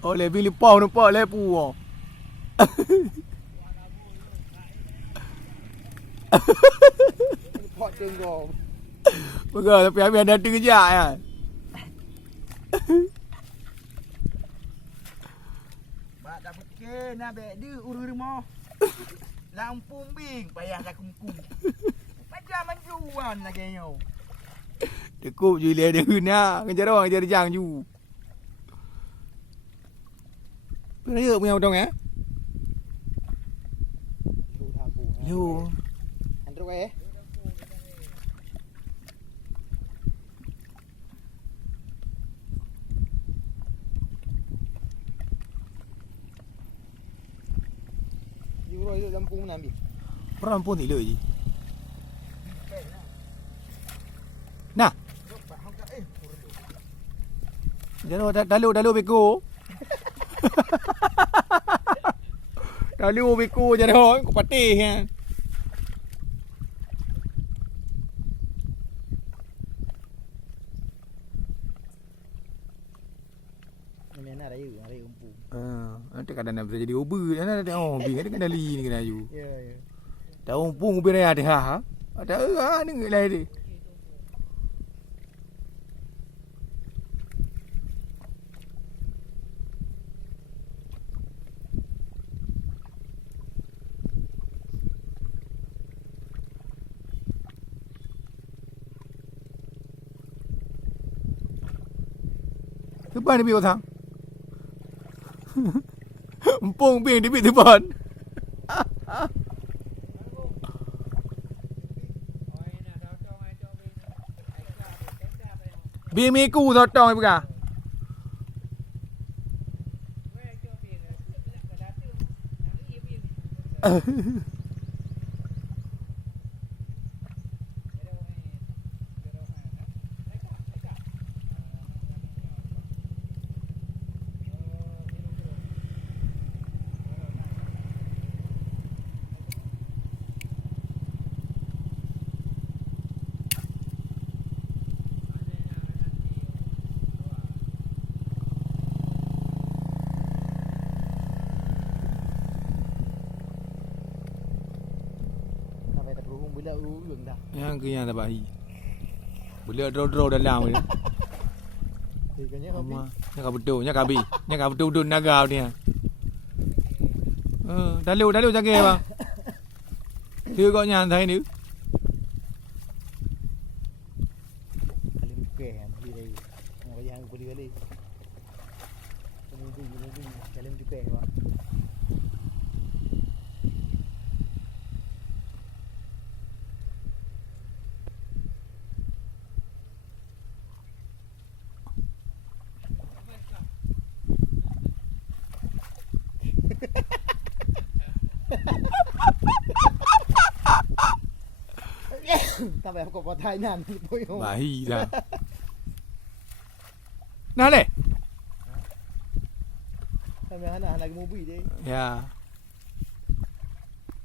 Oleh pilih pau nampak lepu oh. Pot tengok. Betul tapi habis ada kejap ya. Bak tak fikir nak bek dia urus rumah. Lampung bing payah dah kumkum. Macam manjuan lagi yo. Dekuk je dia nak kejar orang kejar jang ju. Raya punya udang ya. Yo. Andro eh. Itu Lampung nak ambil. Orang pun tidak je. Nah. Dalu beko. Dalu beko je dah kau patih ya. Ini nak raya umpung. Nanti kadang nak bisa jadi uber. Ada bing ada kendali ni kena ju. Ya. Tahu umpung uber ada ha. Ada ni ngai dia. Teban ni biar Empung bing di teban. Bing mi ku sotong bukan. Bila urung dah. Yang kenyang tak bahi. Boleh draw dalam ni. Kayaknya habis. Nya ka betul, nya ka habis. Nya ka betul naga ni. Dalu jaga bang. Dia kau nyang thai ni. Paling ke beli dah. Mau yang beli kali. Ini kalian juga bang. Sampai aku kau tanya ni boy. Bahi dah. Nah le. Sampai anak lagi mobil dia. Ya.